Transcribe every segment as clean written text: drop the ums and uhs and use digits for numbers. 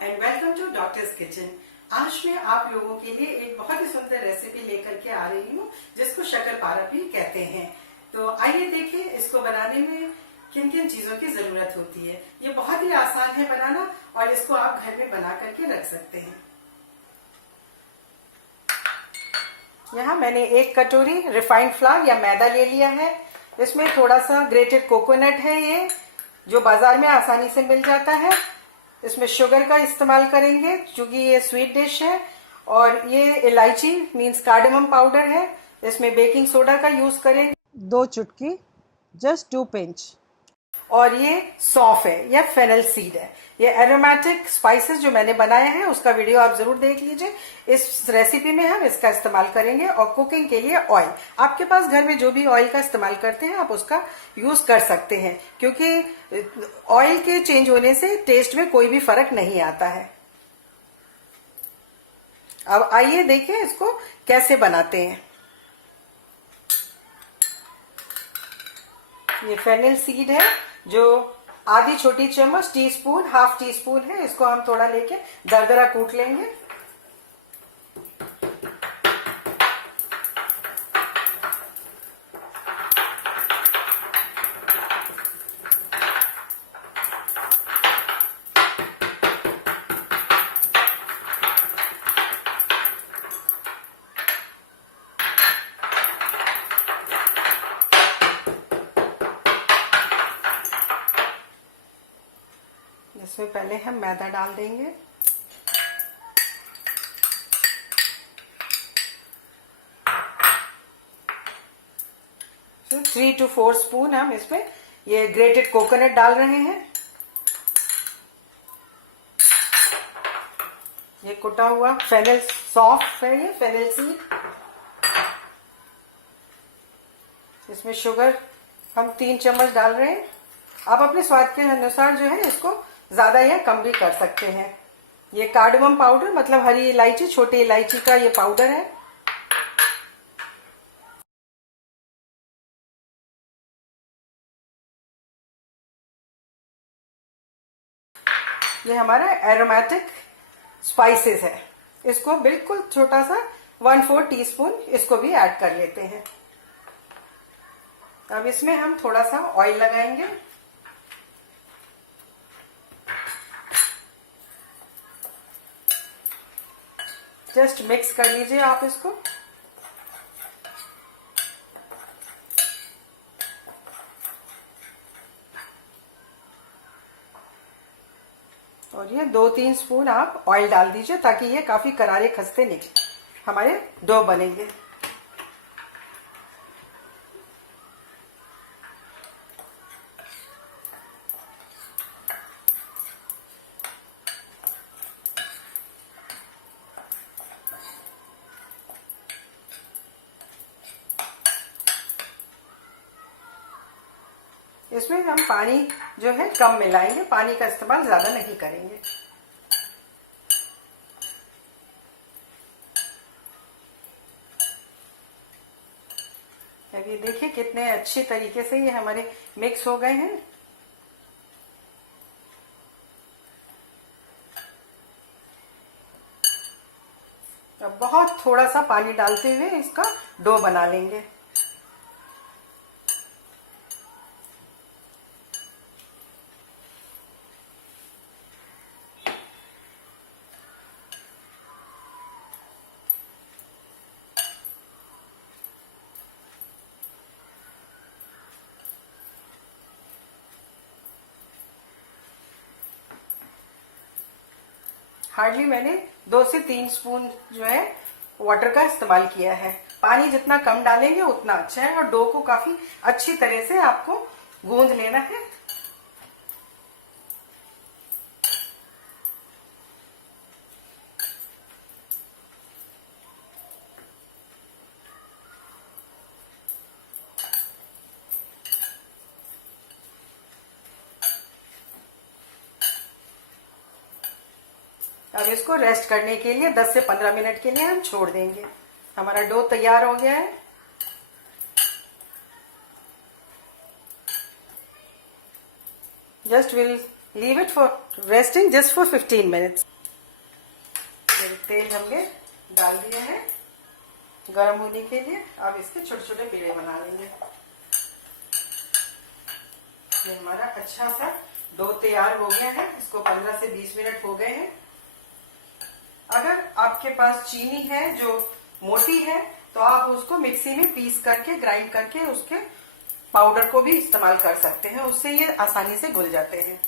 And welcome to doctor's kitchen. आज मैं आप लोगों के लिए एक बहुत ही सुंदर रेसिपी लेकर के आ रही हूँ जिसको शक्करपारा भी कहते हैं। तो आइए देखिए इसको बनाने में किन किन चीजों की जरूरत होती है। ये बहुत ही आसान है बनाना और इसको आप घर में बना करके रख सकते हैं। यहाँ मैंने 1 कटोरी रिफाइंड फ्लावर या मैदा ले लिया है। इसमें थोड़ा सा ग्रेटेड कोकोनट है, ये जो बाजार में आसानी से मिल जाता है। इसमें शुगर का इस्तेमाल करेंगे क्योंकि ये स्वीट डिश है। और ये इलायची मीन्स कार्डमम पाउडर है। इसमें बेकिंग सोडा का यूज करेंगे 2 चुटकी, जस्ट 2 पिंच। और ये सौंफ है या फेनल सीड है। ये एरोमेटिक स्पाइसेस जो मैंने बनाया है उसका वीडियो आप जरूर देख लीजिए। इस रेसिपी में हम इसका इस्तेमाल करेंगे। और कुकिंग के लिए ऑयल, आपके पास घर में जो भी ऑयल का इस्तेमाल करते हैं आप उसका यूज कर सकते हैं, क्योंकि ऑयल के चेंज होने से टेस्ट में कोई भी फर्क नहीं आता है। अब आइए देखिए इसको कैसे बनाते हैं। ये फेनल सीड है जो आधी छोटी चम्मच, टीस्पून, हाफ टी स्पून है। इसको हम थोड़ा लेके दरदरा कूट लेंगे। इसमें पहले हम मैदा डाल देंगे। तो 3 to 4 स्पून हम इसमें ये ग्रेटेड कोकोनट डाल रहे हैं। ये कुटा हुआ फेनल सौंफ है, ये फेनल सीड। इसमें शुगर हम 3 चम्मच डाल रहे हैं। आप अपने स्वाद के अनुसार जो है इसको ज्यादा या कम भी कर सकते हैं। ये कार्डमम पाउडर मतलब हरी इलायची, छोटी इलायची का ये पाउडर है। ये हमारा एरोमेटिक स्पाइसेस है। इसको बिल्कुल छोटा सा 1/4 टीस्पून इसको भी ऐड कर लेते हैं। अब इसमें हम थोड़ा सा ऑयल लगाएंगे। जस्ट मिक्स कर लीजिए आप इसको। और ये 2-3 स्पून आप ऑयल डाल दीजिए ताकि ये काफी करारे खस्ते निकले हमारे डो बनेंगे। इसमें हम पानी जो है कम मिलाएंगे, पानी का इस्तेमाल ज्यादा नहीं करेंगे। अब ये देखिए कितने अच्छी तरीके से ये हमारे मिक्स हो गए हैं। अब बहुत थोड़ा सा पानी डालते हुए इसका डो बना लेंगे। हार्डली मैंने 2 से 3 स्पून जो है वाटर का इस्तेमाल किया है। पानी जितना कम डालेंगे उतना अच्छा है। और डो को काफी अच्छी तरह से आपको गूंद लेना है। अब इसको रेस्ट करने के लिए 10 से 15 मिनट के लिए हम छोड़ देंगे। हमारा डो तैयार हो गया है। Just will leave it for resting just for 15 minutes. तेल हमने डाल दिया है गर्म होने के लिए। अब इसके छोटे छोटे पेड़े बना लेंगे। ये हमारा अच्छा सा डो तैयार हो गया है। इसको 15 से 20 मिनट हो गए हैं। अगर आपके पास चीनी है जो मोटी है तो आप उसको मिक्सी में पीस करके ग्राइंड करके उसके पाउडर को भी इस्तेमाल कर सकते हैं। उससे ये आसानी से घुल जाते हैं।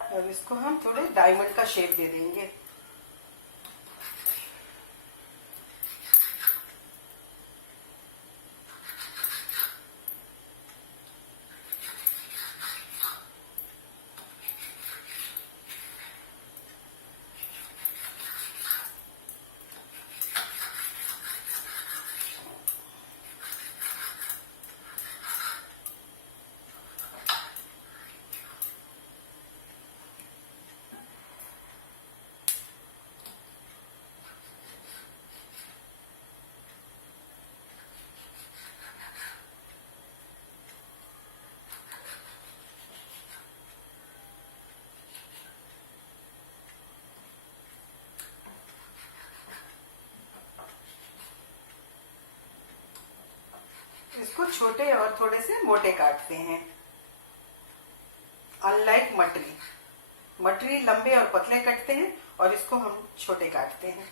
अब इसको हम थोड़े डायमंड का शेप दे देंगे। इसको छोटे और थोड़े से मोटे काटते हैं। अनलाइक मटरी, मटरी लंबे और पतले कटते हैं और इसको हम छोटे काटते हैं।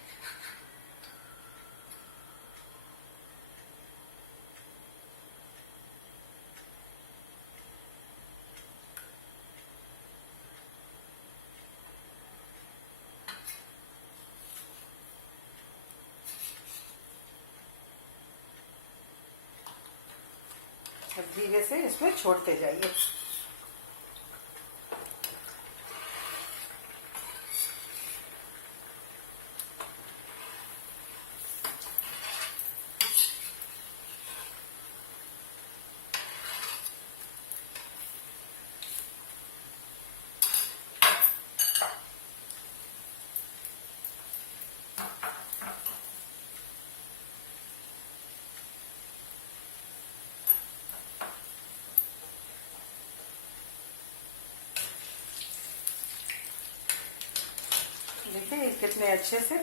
धीरे से इसमें छोड़ते जाइए। देखिए कितने अच्छे से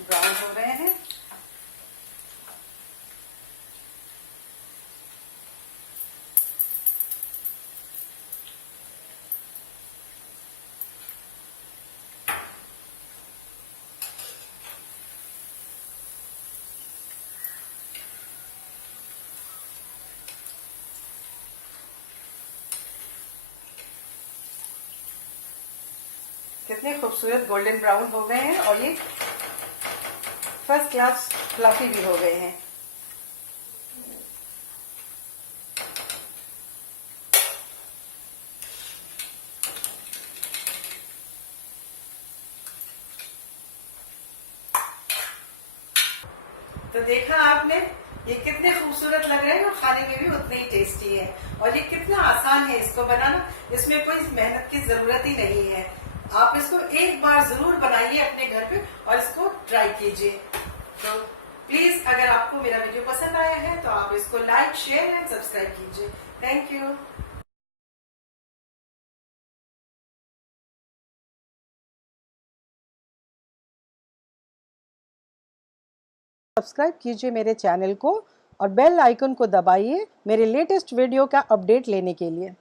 ब्राउन हो रहे हैं। कितने खूबसूरत गोल्डन ब्राउन हो गए हैं और ये फर्स्ट क्लास फ्लफी भी हो गए हैं। तो देखा आपने ये कितने खूबसूरत लग रहे हैं और खाने में भी उतने ही टेस्टी है। और ये कितना आसान है इसको बनाना। इसमें कोई मेहनत की जरूरत ही नहीं है। आप इसको एक बार जरूर बनाइए अपने घर पे और इसको ट्राई कीजिए। तो प्लीज अगर आपको मेरा वीडियो पसंद आया है तो आप इसको लाइक, शेयर एंड सब्सक्राइब कीजिए। Thank you. सब्सक्राइब कीजिए मेरे चैनल को और बेल आइकन को दबाइए मेरे लेटेस्ट वीडियो का अपडेट लेने के लिए।